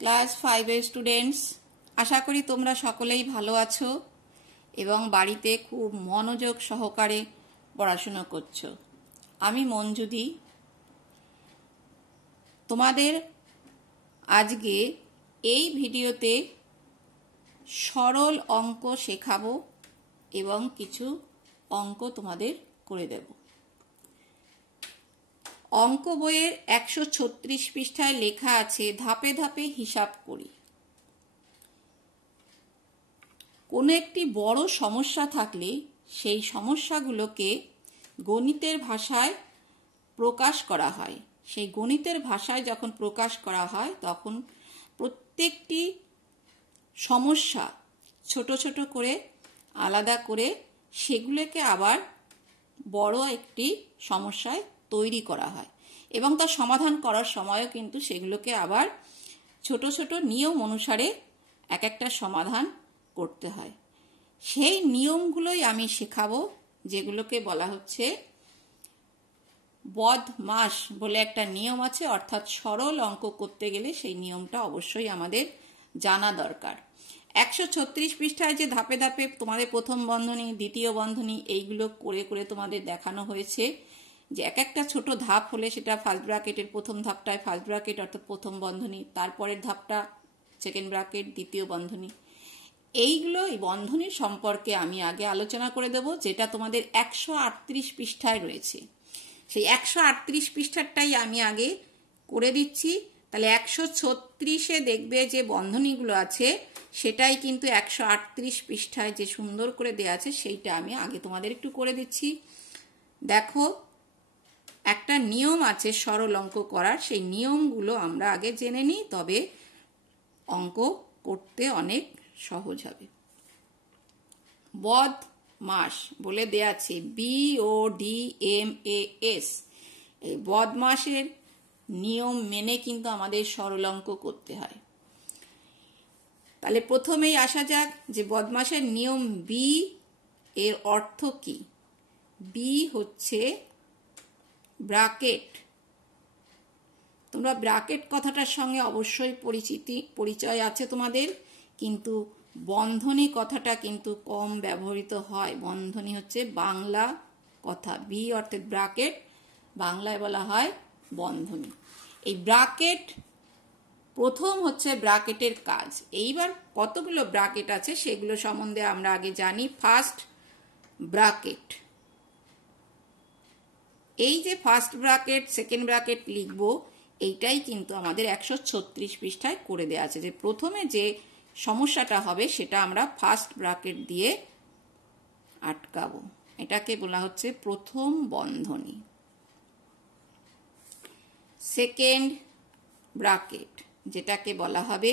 Class 5 এর students, আশা করি তোমরা সকলেই ভালো আছো এবং বাড়িতে খুব মনোযোগ সহকারে পড়াশোনা করছো। আমি মঞ্জুদি তোমাদের আজকে এই ভিডিওতে সরল অঙ্ক শেখাবো এবং কিছু অঙ্ক তোমাদের করে দেব। অঙ্ক বইয়ের 136 পৃষ্ঠায় লেখা আছে ধাপে ধাপে হিসাব করি। কোনো একটি বড় সমস্যা থাকলে সেই সমস্যাগুলোকে গণিতের ভাষায় প্রকাশ করা হয়। সেই গণিতের ভাষায় যখন প্রকাশ করা হয় তখন প্রত্যেকটি সমস্যা ছোট ছোট করে আলাদা করে সেগুলোকে আবার বড় একটি সমস্যায় তৈরি করা হয় এবং তার সমাধান করার সময়ও কিন্তু সেগুলোকে আবার ছোট ছোট নিয়ম অনুসারে এক একটা সমাধান করতে হয়। সেই নিয়মগুলোই আমি শেখাবো, যেগুলোকে বলা হচ্ছে বদমাশ বলে একটা নিয়ম আছে, অর্থাৎ সরল অঙ্ক করতে গেলে সেই নিয়মটা অবশ্যই আমাদের জানা দরকার। 136 পৃষ্ঠায় যে ধাপে ধাপে তোমাদের প্রথম বন্ধনী, দ্বিতীয় বন্ধনী এইগুলো করে করে তোমাদের দেখানো হয়েছে যে এক একটা ছোট ধাপ হলে সেটা ফার্স্ট ব্র্যাকেটের প্রথম ধাপটায় ফার্স্ট ব্র্যাকেট অর্থাৎ প্রথম বন্ধনী, তারপরের ধাপটা সেকেন্ড ব্র্যাকেট দ্বিতীয় বন্ধনী। এইগুলো এই বন্ধনীর সম্পর্কে আমি আগে আলোচনা করে দেব, যেটা তোমাদের 138 পৃষ্ঠায় রয়েছে। সেই 138 পৃষ্ঠাটাই আমি আগে করে দিচ্ছি। তাহলে 136-এ দেখবে যে বন্ধনীগুলো আছে সেটাই কিন্তু 138 পৃষ্ঠায় যে সুন্দর করে দেওয়া আছে সেইটা আমি আগে তোমাদের একটু করে দিচ্ছি। দেখো, একটা নিয়ম আছে সরল অঙ্ক করার, সেই নিয়মগুলো আমরা আগে জেনে নিই, তবে অঙ্ক করতে অনেক সহজ হবে। বদমাশ বলে দেয়া আছে BODMAS। এই বদমাশের নিয়ম মেনে কিন্তু আমাদের সরল অঙ্ক করতে হয়। তাহলে প্রথমেই আসা যাক যে বদমাশের নিয়ম বি এর অর্থ কি। বি হচ্ছে ব্র্যাকেট। তোমরা ব্র্যাকেট কথাটার সঙ্গে অবশ্যই পরিচয় আছে তোমাদের, কিন্তু বন্ধনী কথাটা কিন্তু কম ব্যবহৃত হয়। বন্ধনী হচ্ছে বাংলা কথা, বি অর্থাৎ ব্র্যাকেট, বাংলায় বলা হয় বন্ধনী। এই ব্র্যাকেট প্রথম হচ্ছে ব্র্যাকেটের কাজ। এইবার কতগুলো ব্র্যাকেট আছে সেগুলো সম্বন্ধে আমরা আগে জানি। ফার্স্ট ব্র্যাকেট, এই যে ফার্স্ট ব্র্যাকেট সেকেন্ড ব্র্যাকেট লিখব, এইটাই কিন্তু আমাদের 136 পৃষ্ঠায় করে দেওয়া আছে যে প্রথমে যে সমস্যাটা হবে সেটা আমরা ফার্স্ট ব্র্যাকেট দিয়ে আটকাবো। এটাকে বলা হচ্ছে প্রথম বন্ধনী। সেকেন্ড ব্র্যাকেট, যেটাকে বলা হবে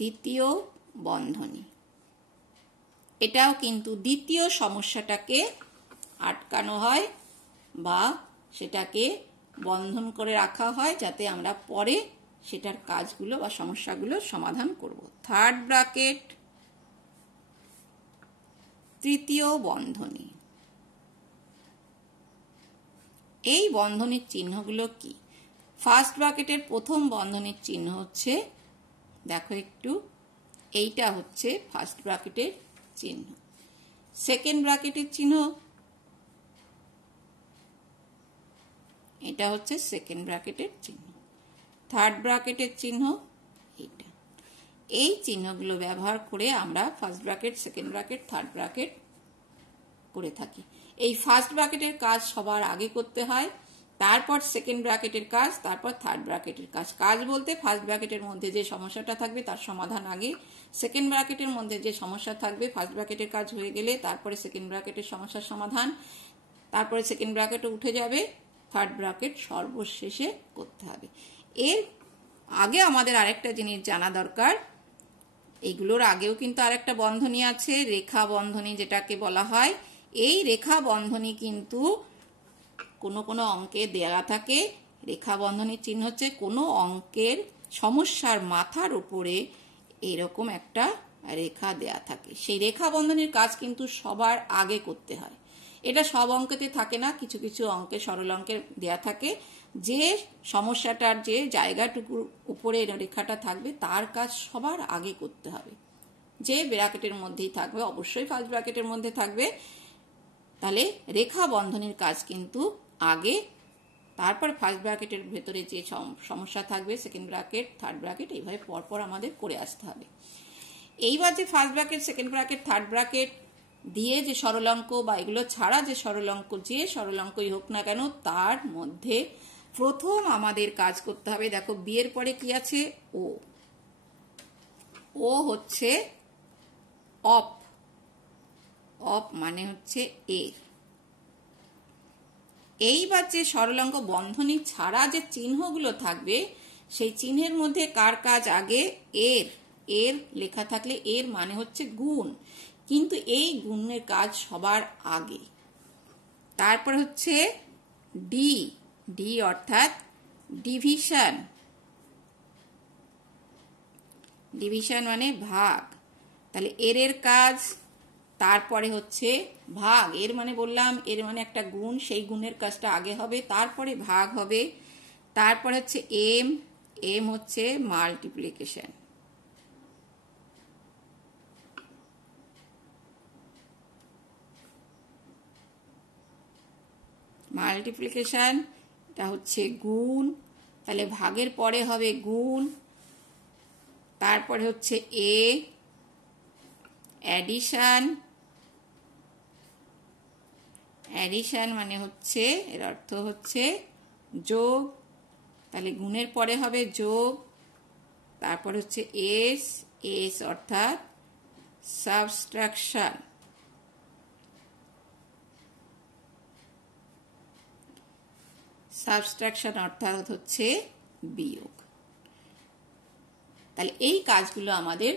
দ্বিতীয় বন্ধনী। এটাও কিন্তু দ্বিতীয় সমস্যাটাকে আটকানো হয় বা সেটাকে বন্ধন করে রাখা হয় যাতে আমরা পরে সেটার কাজগুলো বা সমস্যাগুলো সমাধান করব। থার্ড ব্র্যাকেট, তৃতীয় বন্ধনী। এই বন্ধনীর চিহ্নগুলো কি? ফার্স্ট ব্র্যাকেটের প্রথম বন্ধনীর চিহ্ন হচ্ছে, দেখো একটু, এইটা হচ্ছে ফার্স্ট ব্র্যাকেটের চিহ্ন। সেকেন্ড ব্র্যাকেটের চিহ্ন, এটা হচ্ছে সেকেন্ড ব্র্যাকেটের চিহ্ন। থার্ড ব্র্যাকেটের চিহ্ন এইটা। এই চিহ্নগুলো ব্যবহার করে আমরা first bracket, second bracket, third bracket করে থাকি। এই ফার্স্ট ব্র্যাকেটের কাজ সবার আগে করতে হয়, তারপর সেকেন্ড ব্র্যাকেটের কাজ, তারপর থার্ড ব্র্যাকেটের কাজ। কাজ বলতে ফার্স্ট ব্র্যাকেটের মধ্যে যে সমস্যাটা থাকবে তার সমাধান আগে, সেকেন্ড ব্র্যাকেটের মধ্যে যে সমস্যা থাকবে ফার্স্ট ব্র্যাকেটের কাজ হয়ে গেলে তারপরে সেকেন্ড ব্র্যাকেটের সমস্যার সমাধান, তারপরে সেকেন্ড ব্র্যাকেটও উঠে যাবে, থার্ড ব্র্যাকেট সর্বশেষে করতে হবে। এর আগে আমাদের আরেকটা জিনিস জানা দরকার, এগুলোর আগেও কিন্তু আরেকটা বন্ধনী আছে, রেখা বন্ধনী যেটাকে বলা হয়। এই রেখা বন্ধনী কিন্তু কোনো কোনো অঙ্কে দেয়া থাকে। রেখা বন্ধনীর চিহ্ন হচ্ছে কোনো অঙ্কের সমস্যার মাথার উপরে এরকম একটা রেখা দেয়া থাকে। সেই রেখা বন্ধনীর কাজ কিন্তু সবার আগে করতে হয়। এটা সব অঙ্কেতে থাকে না, কিছু কিছু অঙ্কে সরল অঙ্কের দেয়া থাকে। যে সমস্যাটার যে জায়গাটুকুর উপরে রেখাটা থাকবে তার কাজ সবার আগে করতে হবে। যে ব্র্যাকেটের মধ্যেই থাকবে, অবশ্যই ফার্স্ট ব্র্যাকেটের মধ্যে থাকবে, তাহলে রেখা বন্ধনীর কাজ কিন্তু আগে, তারপর ফার্স্ট ব্র্যাকেটের ভেতরে যে সমস্যা থাকবে সেকেন্ড ব্র্যাকেট, থার্ড ব্র্যাকেট, এইভাবে পরপর আমাদের করে আসতে হবে। এইবার যে first bracket, second bracket, third bracket দিয়ে যে সরল-অঙ্ক বা এগুলো ছাড়া যে সরল-অঙ্ক, যে সরল-অঙ্কই হোক না কেন, তার মধ্যে প্রথম আমাদের কাজ করতে হবে। দেখো বি এর পরে কি আছে? ও। ও হচ্ছে অপ, অপ মানে হচ্ছে এর। এইবার যে সরল-অঙ্ক বন্ধনী ছাড়া যে চিহ্নগুলো থাকবে সেই চিহ্নের মধ্যে কার কাজ আগে? এর। এর লেখা থাকলে এর মানে হচ্ছে গুণ, কিন্তু এই গুণের কাজ সবার আগে। তারপর হচ্ছে ডি, ডি অর্থাৎ ডিভিশন, ডিভিশন মানে ভাগ, তাহলে এর কাজ। তারপরে হচ্ছে ভাগ, এর মানে বললাম এর মানে একটা গুণ, সেই গুণের কাজটা আগে হবে, তারপরে ভাগ হবে। তারপরে হচ্ছে এম, এম হচ্ছে মাল্টিপ্লিকেশন, মাল্টিপ্লিকেশন এটা হচ্ছে গুণ, তাহলে ভাগের পরে হবে গুণ। তারপরে হচ্ছে এ, অ্যাডিশন, অ্যাডিশন মানে হচ্ছে এর অর্থ হচ্ছে যোগ, তাহলে গুণের পরে হবে যোগ। তারপর হচ্ছে এস, এস অর্থাৎ সাবস্ট্রাকশন, সাবস্ট্রাকশন অর্থাৎ হচ্ছে বিয়োগ। তাহলে এই কাজগুলো আমাদের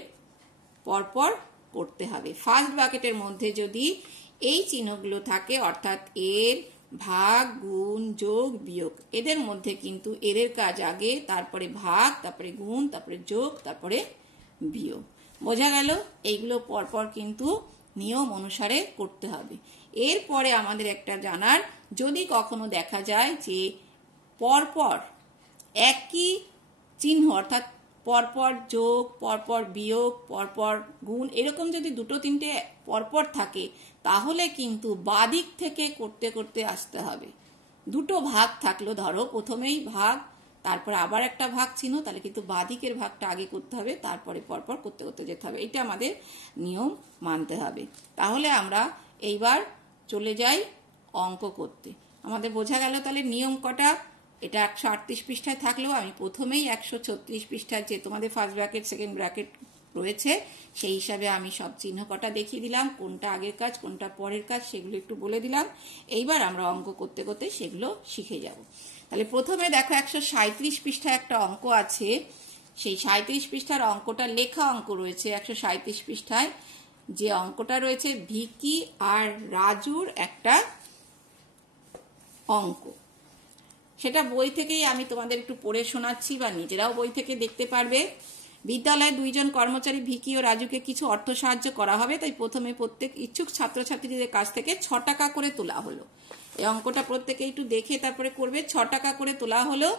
পরপর করতে হবে। ফার্স্ট ব্র্যাকেটের মধ্যে যদি এই চিহ্নগুলো থাকে, অর্থাৎ এর, ভাগ, গুণ, যোগ, বিয়োগ, এদের মধ্যে কিন্তু এর কাজ আগে, তারপরে ভাগ, তারপরে গুণ, তারপরে যোগ, তারপরে বিয়োগ। বোঝা গেল? এইগুলো পরপর কিন্তু নিয়ম অনুসারে করতে হবে। এরপরে আমাদের একটা জানার, যদি কখনো দেখা যায় যে পরপর একই চিহ্ন, অর্থাৎ পরপর যোগ, পরপর বিয়োগ, পরপর গুণ, এরকম যদি দুটো তিনটে পরপর থাকে, তাহলে কিন্তু বাদিক থেকে করতে করতে আসতে হবে। দুটো ভাগ থাকলো, ধরো প্রথমেই ভাগ, তারপর আবার একটা ভাগ চিহ্ন, তাহলে কিন্তু বাদিকের ভাগটা আগে করতে হবে, তারপরে পরপর করতে করতে যেতে হবে। এটা আমাদের নিয়ম মানতে হবে। তাহলে আমরা এইবার চলে যাই অঙ্ক করতে। আমাদের বোঝা গেল তাহলে নিয়ম কটা। এটা 138 পৃষ্ঠায় থাকলেও আমি প্রথমেই 136 পৃষ্ঠায় যে তোমাদের ফার্স্ট ব্র্যাকেট, সেকেন্ড ব্র্যাকেট রয়েছে সেই হিসাবে আমি সব চিহ্ন কটা দেখিয়ে দিলাম, কোনটা আগের কাজ কোনটা পরের কাজ সেগুলো একটু বলে দিলাম। এইবার আমরা অঙ্ক করতে করতে সেগুলো শিখে যাব। তাহলে প্রথমে দেখো 137 পৃষ্ঠায় একটা অঙ্ক আছে, সেই 37 পৃষ্ঠার অঙ্কটা লেখা অঙ্ক রয়েছে। 137 পৃষ্ঠায় যে অঙ্কটা রয়েছে ভিকি আর রাজুর একটা অঙ্ক, সেটা বই থেকেই আমি তোমাদের একটু পড়ে শোনাচ্ছি, বা নিজেরাও বই থেকে দেখতে পারবে। বিদ্যালয়ে দুইজন কর্মচারী ভিকি ও রাজুকে কিছু অর্থ সাহায্য করা হবে, তাই প্রথমে প্রত্যেক ইচ্ছুক ছাত্রছাত্রীদের কাছ থেকে 6 টাকা করে তোলা হলো। এই অঙ্কটা প্রত্যেকে একটু দেখে তারপরে করবে। 6 টাকা করে তোলা হলো,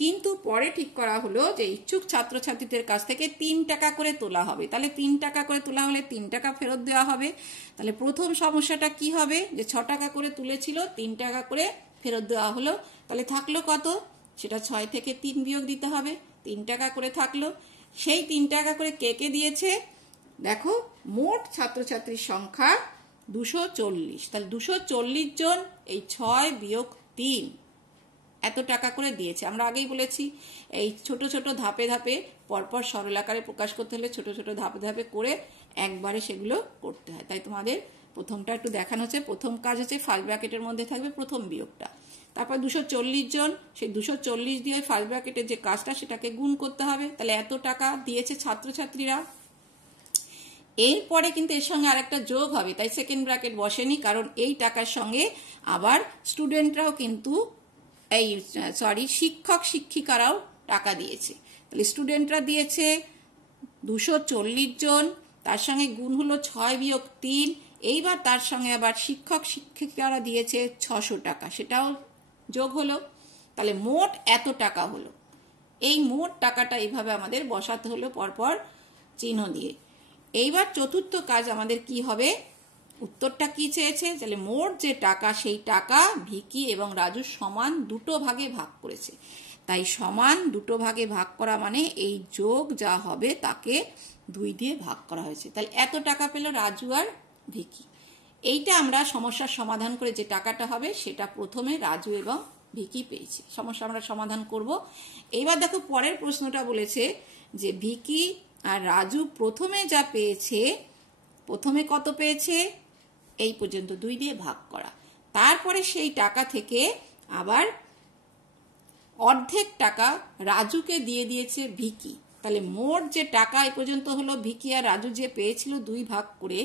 কিন্তু পরে ঠিক করা হলো যে ইচ্ছুক ছাত্রছাত্রীদের কাছ থেকে 3 টাকা করে তোলা হবে। তাহলে 3 টাকা করে তোলা হলে 3 টাকা ফেরত দেওয়া হবে। তাহলে প্রথম সমস্যাটা কি হবে, যে 6 টাকা করে তুলেছিল, 3 টাকা করে ফেরত দেওয়া হলো, তাহলে থাকলো কত, সেটা 6 থেকে 3 বিয়োগ দিতে হবে। 3 টাকা করে থাকলো, সেই 3 টাকা করে কে কে দিয়েছে, দেখো মোট ছাত্রছাত্রীর সংখ্যা 240, তাহলে 240 জন এই 6 বিয়োগ 3 এত টাকা করে দিয়েছে। আমরা আগেই বলেছি এই ছোট ছোট ধাপে ধাপে পরপর সরল আকারে প্রকাশ করতে হলে ছোট ছোট ধাপে ধাপে করে একবারে সেগুলো করতে হয়। তাই তোমাদের প্রথমটা একটু দেখানো হচ্ছে। প্রথম কাজ হচ্ছে ফার্স্ট ব্র্যাকেটের মধ্যে থাকবে প্রথম বিয়োগটা, তারপর 240 জন, সেই 240 দিয়ে ফার্স্ট ব্র্যাকেটের যে কাজটা সেটাকে গুণ করতে হবে। তাহলে এত টাকা দিয়েছে ছাত্রছাত্রীরা। এরপরে কিন্তু এর সঙ্গে আরেকটা যোগ হবে, তাই সেকেন্ড ব্র্যাকেট বসেনি, কারণ এই টাকার সঙ্গে আবার স্টুডেন্টরাও কিন্তু শিক্ষক শিক্ষিকারাও টাকা দিয়েছে। তাহলে স্টুডেন্টরা দিয়েছে 240 জন, তার সঙ্গে গুণ হলো 6 বিয়োগ 3, এইবার তার সঙ্গে আবার শিক্ষক শিক্ষিকারা দিয়েছে 600 টাকা, সেটাও যোগ হলো। তাহলে মোট এত টাকা হলো। এই মোট টাকাটা এইভাবে আমাদের বসাতে হলো পরপর চিহ্ন দিয়ে। এইবার চতুর্থ কাজ আমাদের কি হবে, উত্তরটা কি চেয়েছে, তাহলে মোট যে টাকা সেই টাকা ভিকি এবং রাজু সমান দুটো ভাগে ভাগ করেছে। তাই সমান দুটো ভাগে ভাগ করা মানে এই যোগ যা হবে তাকে 2 দিয়ে ভাগ করা হয়েছে। তাহলে এত টাকা পেল রাজু আর ভিকি। এইটা আমরা সমস্যার সমাধান করে যে টাকাটা হবে সেটা প্রথমে রাজু এবং ভিকি পেয়েছে। সমস্যা আমরা সমাধান করব। এইবার দেখো পরের প্রশ্নটা বলেছে যে ভিকি আর রাজু প্রথমে যা পেয়েছে, প্রথমে কত পেয়েছে, এই পর্যন্ত 2 দিয়ে ভাগ করা। তারপরে সেই টাকা থেকে আবার অর্ধেক টাকা রাজুকে দিয়ে দিয়েছে ভিকি। তাহলে মোট যে টাকা এই পর্যন্ত হলো ভিকি আর রাজু যে পেয়েছিল 2 ভাগ করে,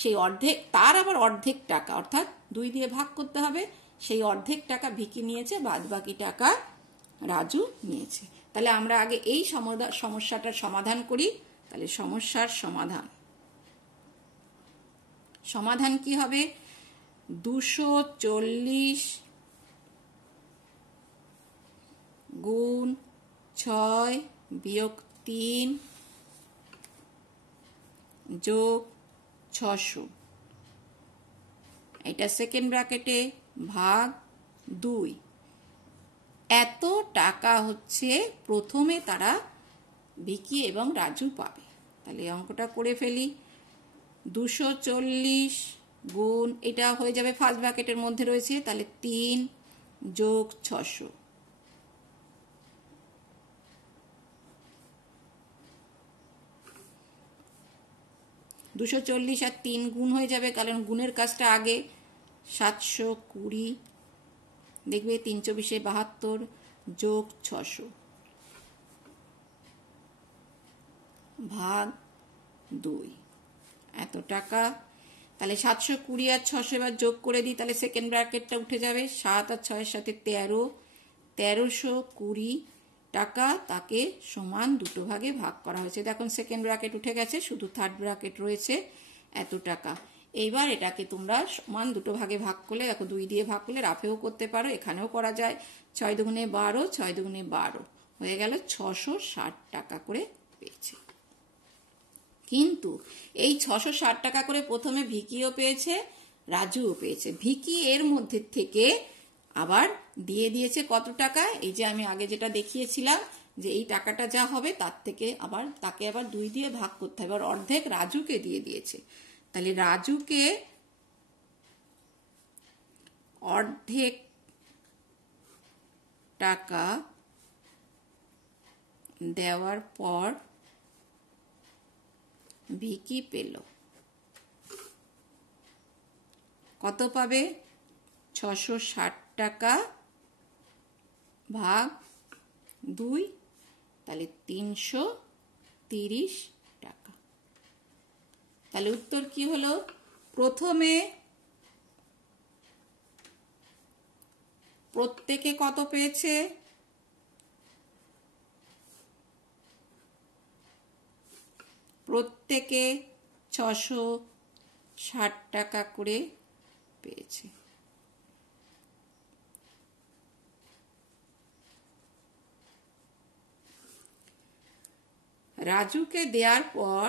সেই অর্ধেক, তার আবার অর্ধেক টাকা অর্থাৎ 2 দিয়ে ভাগ করতে হবে, সেই অর্ধেক টাকা ভিকি নিয়েছে, বাদ বাকি টাকা রাজু নিয়েছে। তাহলে আমরা আগে এই সমস্যাটার সমাধান করি। তাহলে সমস্যার সমাধান কি হবে, 240 গুণ 6 বিয়োগ 3 যোগ 600, এটা সেকেন্ড ব্র্যাকেটে ভাগ 2। এত টাকা হচ্ছে প্রথমে তারা ভিকি এবং রাজু পাবে। তাহলে অঙ্কটা করে ফেলি। 240 গুণ, এটা হয়ে যাবে ফার্স্ট ব্র্যাকেটের মধ্যে রয়েছে, তাহলে 3 যোগ 600, দুশো 240 আর 3 গুণ হয়ে যাবে, কারণ গুণের কাজটা আগে। 720, দেখবে 3 24 72 যোগ 600 ভাগ 2, এত টাকা। তাহলে 720 আর 600 এবার যোগ করে দিই, তাহলে সেকেন্ড ব্র্যাকেটটা উঠে যাবে। 7 আর 6 এর সাথে 13, 1320 টাকা তাকে সমান দুটো ভাগে ভাগ করা হয়েছে। দেখুন সেকেন্ড ব্র্যাকেট উঠে গেছে, শুধু থার্ড ব্র্যাকেট রয়েছে, এত টাকা। এইবার এটাকে তোমরা সমান দুটো ভাগে ভাগ করলে, দেখো 2 দিয়ে ভাগ করলে রাফেও করতে পারো, এখানেও করা যায়। 6 দুগুণে 12, 6 দুগুণে 12 হয়ে গেল 660 টাকা করে পেয়েছে। কিন্তু এই 660 টাকা করে প্রথমে ভিকিও পেয়েছে, রাজুও পেয়েছে। ভিকি এর মধ্যে থেকে আবার দিয়ে দিয়েছে কত টাকা, এই যে আমি আগে যেটা দেখিয়েছিলাম যে এই টাকাটা যা হবে তার থেকে আবার তাকে আবার 2 দিয়ে ভাগ করতে হবে, অর্ধেক রাজুকে দিয়ে দিয়েছে। তাহলে রাজুকে অর্ধেক টাকা দেওয়ার পর ভিকি পেল কত পাবে, 660 টাকা ভাগ 2, তাহলে 330 টাকা। তাহলে উত্তর কি হলো, প্রথমে প্রত্যেকে কত পেয়েছে, প্রত্যেকে 660 টাকা করে পেয়েছে। রাজুকে দেওয়ার পর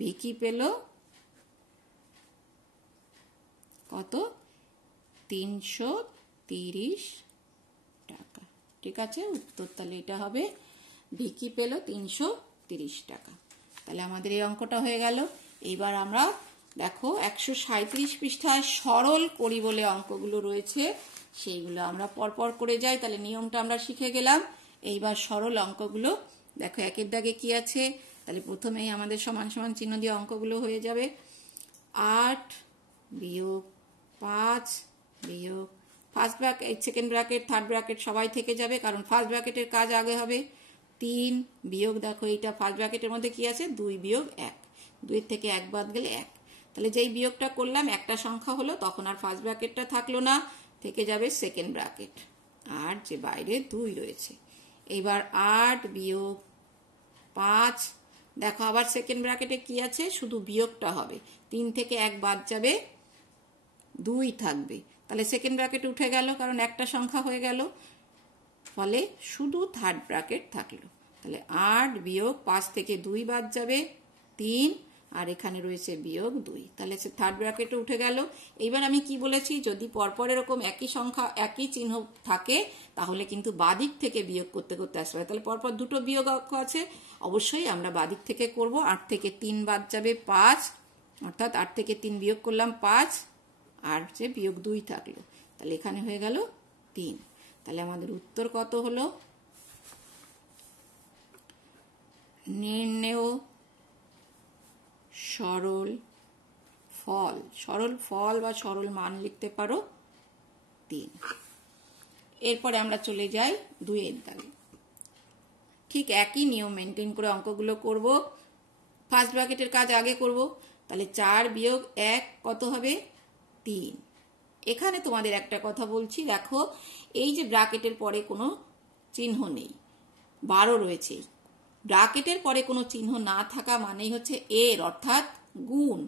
ভিকি পেল কত, 330 টাকা। ঠিক আছে, উত্তর তাহলে এটা হবে, ভিকি পেল 330 টাকা। তাহলে আমাদের এই অঙ্কটা হয়ে গেল। এইবার আমরা দেখো 137 পৃষ্ঠায় সরল করি বলে অঙ্কগুলো রয়েছে, সেইগুলো আমরা পরপর করে যাই। তাহলে নিয়মটা আমরা শিখে গেলাম। এইবার সরল অঙ্কগুলো দেখো, একের দাগে কি আছে, তাহলে প্রথমেই আমাদের সমান সমান চিহ্ন দিয়ে অঙ্কগুলো হয়ে যাবে। 8 বিয়োগ 5 বিয়োগ first bracket, second bracket, third bracket সবাই থেকে যাবে, কারণ ফার্স্ট ব্র্যাকেটের কাজ আগে হবে। 3 বিয়োগ, দেখো এইটা ফার্স্ট ব্র্যাকেটের মধ্যে কি আছে, 2 বিয়োগ 1, 2 থেকে 1 বাদ গেলে 1। তাহলে যেই বিয়োগটা করলাম একটা সংখ্যা হলো, তখন আর ফার্স্ট ব্র্যাকেটটা থাকলো না, থেকে যাবে সেকেন্ড ব্র্যাকেট, আর যে বাইরে 2 রয়েছে। এবার 8 বিয়োগ 5 দেখো আবার সেকেন্ড ব্র্যাকেটে কি আছে, শুধু বিয়োগটা হবে, 3 থেকে 1 বাদ যাবে, 2 থাকবে, তাহলে সেকেন্ড ব্র্যাকেট উঠে গেল কারণ একটা সংখ্যা হয়ে গেল, ফলে শুধু থার্ড ব্র্যাকেট থাকলো। তাহলে 8 বিয়োগ 5 থেকে 2 বাদ যাবে 3, আর এখানে রয়েছে বিয়োগ 2, তাহলে সে থার্ড ব্র্যাকেটে উঠে গেল। এইবার আমি কি বলেছি, যদি পরপর এরকম একই সংখ্যা একই চিহ্ন থাকে তাহলে কিন্তু বাদিক থেকে বিয়োগ করতে করতে আসবে, তাহলে পরপর দুটো বিয়োগ অক্ষ আছে, অবশ্যই আমরা বাদিক থেকে করব। 8 থেকে 3 বাদ যাবে 5, অর্থাৎ 8 থেকে 3 বিয়োগ করলাম 5, আর যে বিয়োগ 2 থাকলো, তাহলে এখানে হয়ে গেল 3। তাহলে আমাদের উত্তর কত হলো, নির্ণেয় সরল ফল, সরল ফল বা সরল মান লিখতে পারো 3। এরপরে আমরা চলে যাই 2 এর দাগে। ঠিক একই নিয়ম মেনটেন করে অঙ্কগুলো করব। ফার্স্ট ব্র্যাকেটের কাজ আগে করব, তাহলে 4 বিয়োগ 1 কত হবে, 3। এখানে তোমাদের একটা কথা বলছি, দেখো এই যে ব্র্যাকেটের পরে কোনো চিহ্ন নেই, 12 রয়েছে, ব্র্যাকেটের পরে কোনো চিহ্ন না থাকা মানেই হচ্ছে এর, অর্থাৎ গুণ।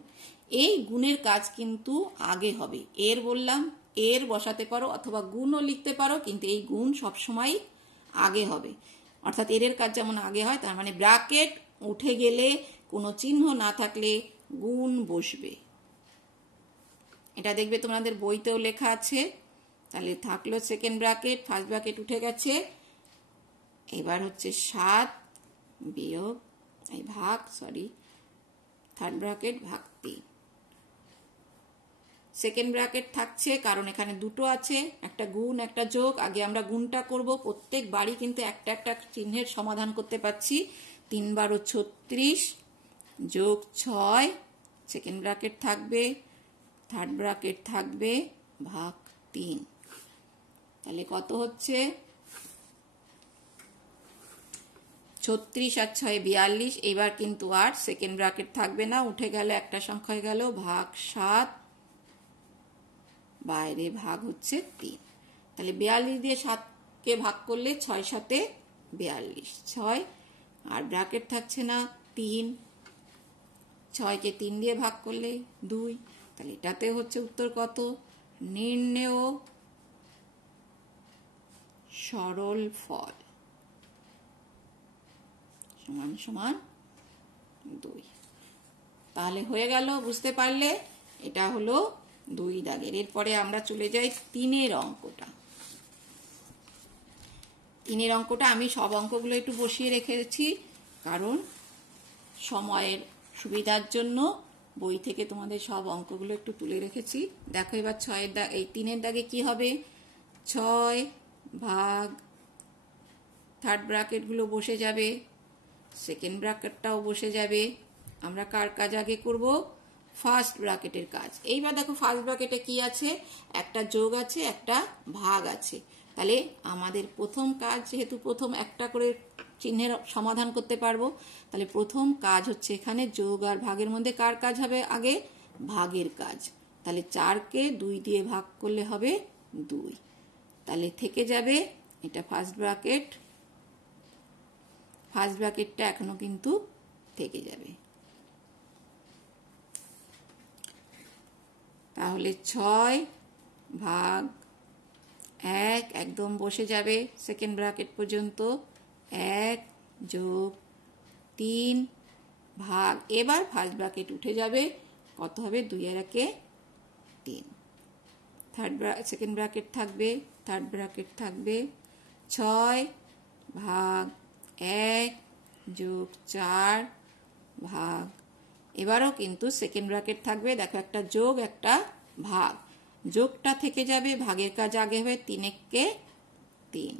এই গুণের কাজ কিন্তু আগে হবে, এর বললাম, এর বসাতে পারো অথবা গুণও লিখতে পারো, কিন্তু এই গুণ সবসময় আগে হবে, অর্থাৎ এর কাজ যেমন আগে হয়, তার মানে ব্র্যাকেট উঠে গেলে কোনো চিহ্ন না থাকলে গুণ বসবে। এটা দেখবে তোমাদের বইতেও লেখা আছে। তাহলে থাকলো সেকেন্ড ব্র্যাকেট, ফার্স্ট ব্র্যাকেট উঠে গেছে, এবার হচ্ছে 7 বিয়োগ এই ভাগ থার্ড ব্র্যাকেট ভাগ 3। সেকেন্ড ব্র্যাকেট থাকছে কারণ এখানে দুটো আছে, একটা গুণ একটা যোগ, আগে আমরা গুণটা করব, প্রত্যেক বাড়ি কিন্তু একটা একটা চিহ্নের সমাধান করতে পারছি। 3 × 36 যোগ 6, সেকেন্ড ব্র্যাকেট থাকবে, থার্ড ব্র্যাকেট থাকবে ভাগ 3, তাহলে কত হচ্ছে 36 আর 6 42। এবার কিন্তু আর সেকেন্ড ব্র্যাকেট থাকবে না, উঠে গেল, একটা সংখ্যা হয়ে গেল ভাগ 7, বাইরে ভাগ হচ্ছে 3। তাহলে 42 দিয়ে 7কে ভাগ করলে 6 × 7 42, 6, আর ব্র্যাকেট থাকছে না 3, 6কে 3 দিয়ে ভাগ করলে 2, তাহলে এটাতে হচ্ছে উত্তর কত, নির্ণেয় সরল ফল সমান সমান 2। তাহলে হয়ে গেল, বুঝতে পারলে, এটা হলো 2 দাগের। এরপরে আমরা চলে যাই 3 অঙ্কটা। 3 অঙ্কটা আমি সব অঙ্কগুলো একটু বসিয়ে রেখেছি, কারণ সময়ের সুবিধার জন্য বই থেকে তোমাদের সব অঙ্কগুলো একটু তুলে রেখেছি। দেখো এবার 6 দাগ, এই 3 দাগে কি হবে, 6 ভাগ, থার্ড ব্র্যাকেটগুলো বসে যাবে, সেকেন্ড ব্র্যাকেটটাও বসে যাবে। আমরা কার কাজ আগে করব, ফার্স্ট ব্র্যাকেটের কাজ। এইবার দেখো ফার্স্ট ব্র্যাকেটে কি আছে, একটা যোগ আছে, একটা ভাগ আছে, তাহলে আমাদের প্রথম কাজ, যেহেতু প্রথম একটা করে চিহ্নের সমাধান করতে পারবো, তাহলে প্রথম কাজ হচ্ছে এখানে যোগ আর ভাগের মধ্যে কার কাজ হবে আগে, ভাগের কাজ। তাহলে 4কে 2 দিয়ে ভাগ করলে হবে 2, তাহলে থেকে যাবে এটা ফার্স্ট ব্র্যাকেট, ফার্স্ট ব্র্যাকেটটা এখনো কিন্তু থেকে যাবে। তাহলে 6 ভাগ 1 একদম বসে যাবে সেকেন্ড ব্র্যাকেট পর্যন্ত, 1 যোগ 3 ভাগ, এবার ফার্স্ট ব্র্যাকেট উঠে যাবে, কত হবে, 2 এর 1 3, সেকেন্ড ব্র্যাকেট থাকবে, থার্ড ব্র্যাকেট থাকবে 6 ভাগ 1 যোগ 4 ভাগ, এবারও কিন্তু সেকেন্ড ব্র্যাকেট থাকবে, দেখো একটা যোগ একটা ভাগ, যোগটা থেকে যাবে, ভাগের কাজ আগে হবে, 3 × 1 3,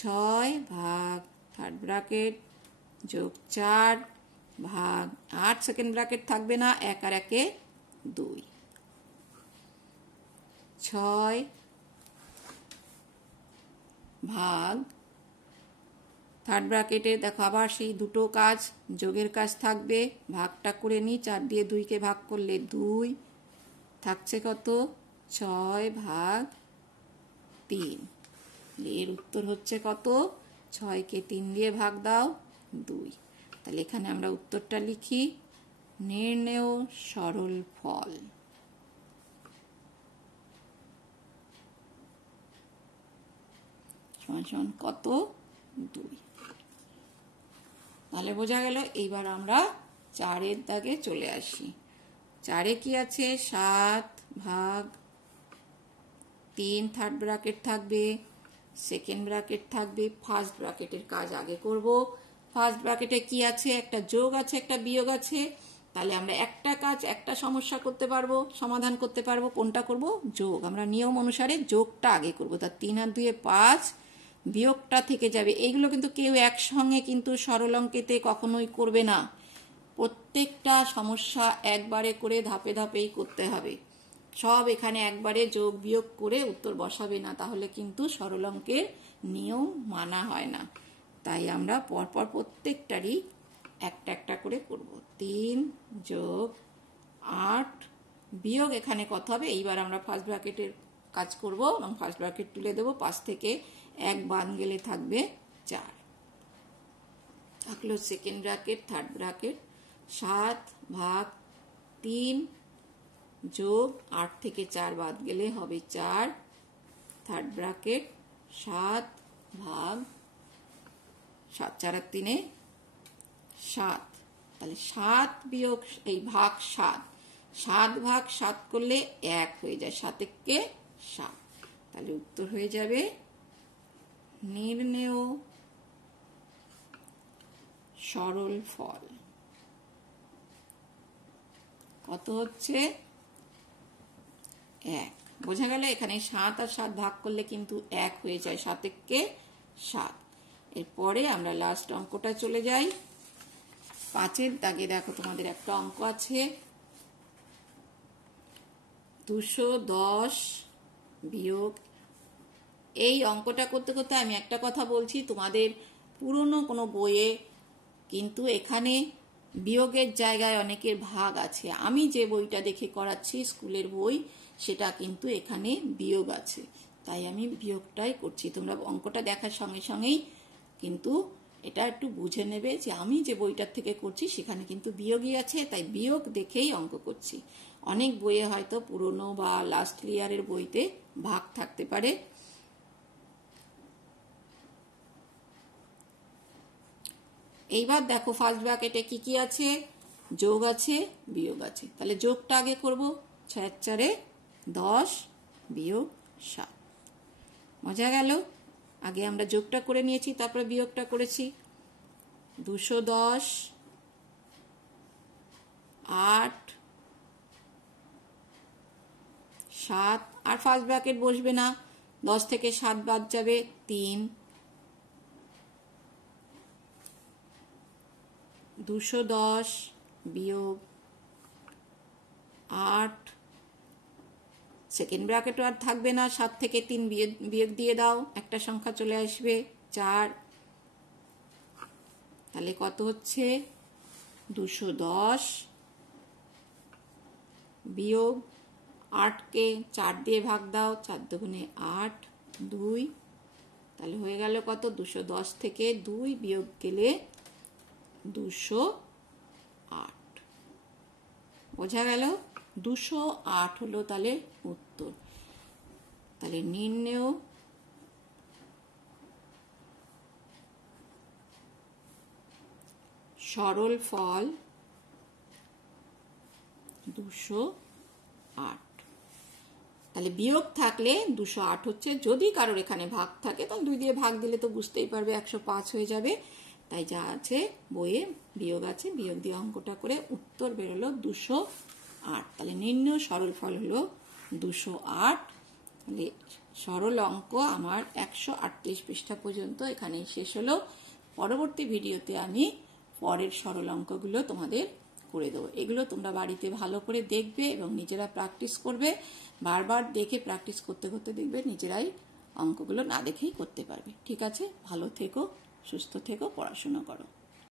6 ভাগ থার্ড ব্র্যাকেট যোগ 4 ভাগ 8, সেকেন্ড ব্র্যাকেট থাকবে না, 1 আর 1 2, 6 ভাগ থার্ড ব্র্যাকেটে দেখো আবার সেই দুটো কাজ, যোগের কাজ থাকবে, ভাগটা করে নিই, 4 দিয়ে 2কে ভাগ করলে 2, থাকছে কত, 6 ভাগ 3। এর উত্তর হচ্ছে কত, 6কে 3 দিয়ে ভাগ দাও 2। তাহলে এখানে আমরা উত্তরটা লিখি, নির্ণেয় সরল ফল সমান সমান কত? 2। তাহলে বোঝা গেল। এইবার আমরা 4-এর দাগে চলে আসি। 4-এ কি আছে? 7 ভাগ 3 থার্ড ব্র্যাকেট থাকবে, সেকেন্ড ব্র্যাকেট থাকবে। ফার্স্ট ব্র্যাকেটের কাজ আগে করব। ফার্স্ট ব্র্যাকেটে কি আছে? একটা যোগ আছে, একটা বিয়োগ আছে। তাহলে আমরা একটা কাজ, একটা সমস্যা করতে পারবো, সমাধান করতে পারবো। কোনটা করব? যোগ। আমরা নিয়ম অনুসারে যোগটা আগে করব। তা 3 আর 2 5, বিয়োগটা থেকে যাবে। এইগুলো কিন্তু কেউ একসঙ্গে কিন্তু সরল অঙ্কেতে কখনোই করবে না। প্রত্যেকটা সমস্যা একবারে করে ধাপে ধাপেই করতে হবে। সব এখানে একবারে যোগ বিয়োগ করে উত্তর বসাবে না, তাহলে কিন্তু সরল অঙ্কের নিয়ম মানা হয় না। তাই আমরা পরপর প্রত্যেকটারই একটা একটা করে করব। 3 যোগ 8 বিয়োগ এখানে কত হবে? এইবার আমরা ফার্স্ট ব্র্যাকেটের কাজ করব এবং ফার্স্ট ব্র্যাকেট তুলে দেব। 5 থেকে 1 বাদ গেলে থাকবে 4। থাকলো সেকেন্ড ব্র্যাকেট, থার্ড ব্র্যাকেট। 7 ভাগ 3 যোগ 8 থেকে 4 বাদ গেলে হবে 4, থার্ড ব্র্যাকেট। 7 ভাগ 7, 4 আর 3 7। তাহলে 7 বিয়োগ এই ভাগ 7, 7 ভাগ 7 করলে 1 হয়ে যায়। 7 × 7। তাহলে উত্তর হয়ে যাবে নির্ণেয় সরল ফল কত হচ্ছে? 1। বোঝা গেল। এখানে 7 আর 7 ভাগ করলে কিন্তু 1 হয়ে যায়। 7 × 7। এরপরে আমরা লাস্ট অঙ্কটা চলে যাই। 5-এর দাগে দেখো তোমাদের একটা অঙ্ক আছে, 210 বিয়োগ। এই অঙ্কটা করতে করতে আমি একটা কথা বলছি, তোমাদের পুরনো কোনো বইয়ে কিন্তু এখানে বিয়োগের জায়গায় অনেকের ভাগ আছে। আমি যে বইটা দেখে করাচ্ছি স্কুলের বই, সেটা কিন্তু এখানে বিয়োগ আছে, তাই আমি বিয়োগটাই করছি। তোমরা অঙ্কটা দেখার সঙ্গে সঙ্গেই কিন্তু এটা একটু বুঝে নেবে যে আমি যে বইটার থেকে করছি সেখানে কিন্তু বিয়োগই আছে, তাই বিয়োগ দেখেই অঙ্ক করছি। অনেক বইয়ে হয়তো পুরনো বা লাস্ট ইয়ারের বইতে ভাগ থাকতে পারে। এইবার দেখো ফার্স্ট ব্র্যাকেটে কি কি আছে? যোগ আছে, বিয়োগ আছে। তাহলে যোগটা আগে করব। 6 × 4 10 বিয়োগ 7। মজা গেল। আগে আমরা যোগটা করে নিয়েছি, তারপরে বিয়োগটা করেছি। 210 8 7 আর ফার্স্ট ব্র্যাকেট বসবে না, 10 থেকে 7 বাদ যাবে 3, 210 বিয়োগ 8। সেকেন্ড ব্র্যাকেটও আর থাকবে না, 7 থেকে 3 বিয়োগ দিয়ে দাও, একটা সংখ্যা চলে আসবে 4। তাহলে কত হচ্ছে? 210 বিয়োগ 8কে 4 দিয়ে ভাগ দাও, 4 × 2 = 8, 2। তাহলে হয়ে গেল কত? 210 থেকে 2 বিয়োগ গেলে 208। বোঝা গেল? 208 হলো তাহলে উত্তর। তাহলে নির্ণেয় সরল ফল 208। তাহলে বিয়োগ থাকলে 208 হচ্ছে। যদি কারোর এখানে ভাগ থাকে তাহলে 2 দিয়ে ভাগ দিলে তো বুঝতেই পারবে 105 হয়ে যাবে। তাই যা আছে বইয়ে বিয়োগ আছে, বিয়োগ দিয়ে অঙ্কটা করে উত্তর বেরোলো 208। তাহলে নির্ণেয় সরল ফল হলো 208। তাহলে সরল অঙ্ক আমার 138 পৃষ্ঠা পর্যন্ত এখানেই শেষ হলো। পরবর্তী ভিডিওতে আমি পরের সরল অঙ্কগুলো তোমাদের করে দেবো। এগুলো তোমরা বাড়িতে ভালো করে দেখবে এবং নিজেরা প্র্যাকটিস করবে। বারবার দেখে প্র্যাকটিস করতে করতে দেখবে নিজেরাই অঙ্কগুলো না দেখেই করতে পারবে। ঠিক আছে? ভালো থেকো, সুস্থ থেকো, পড়াশোনা করো।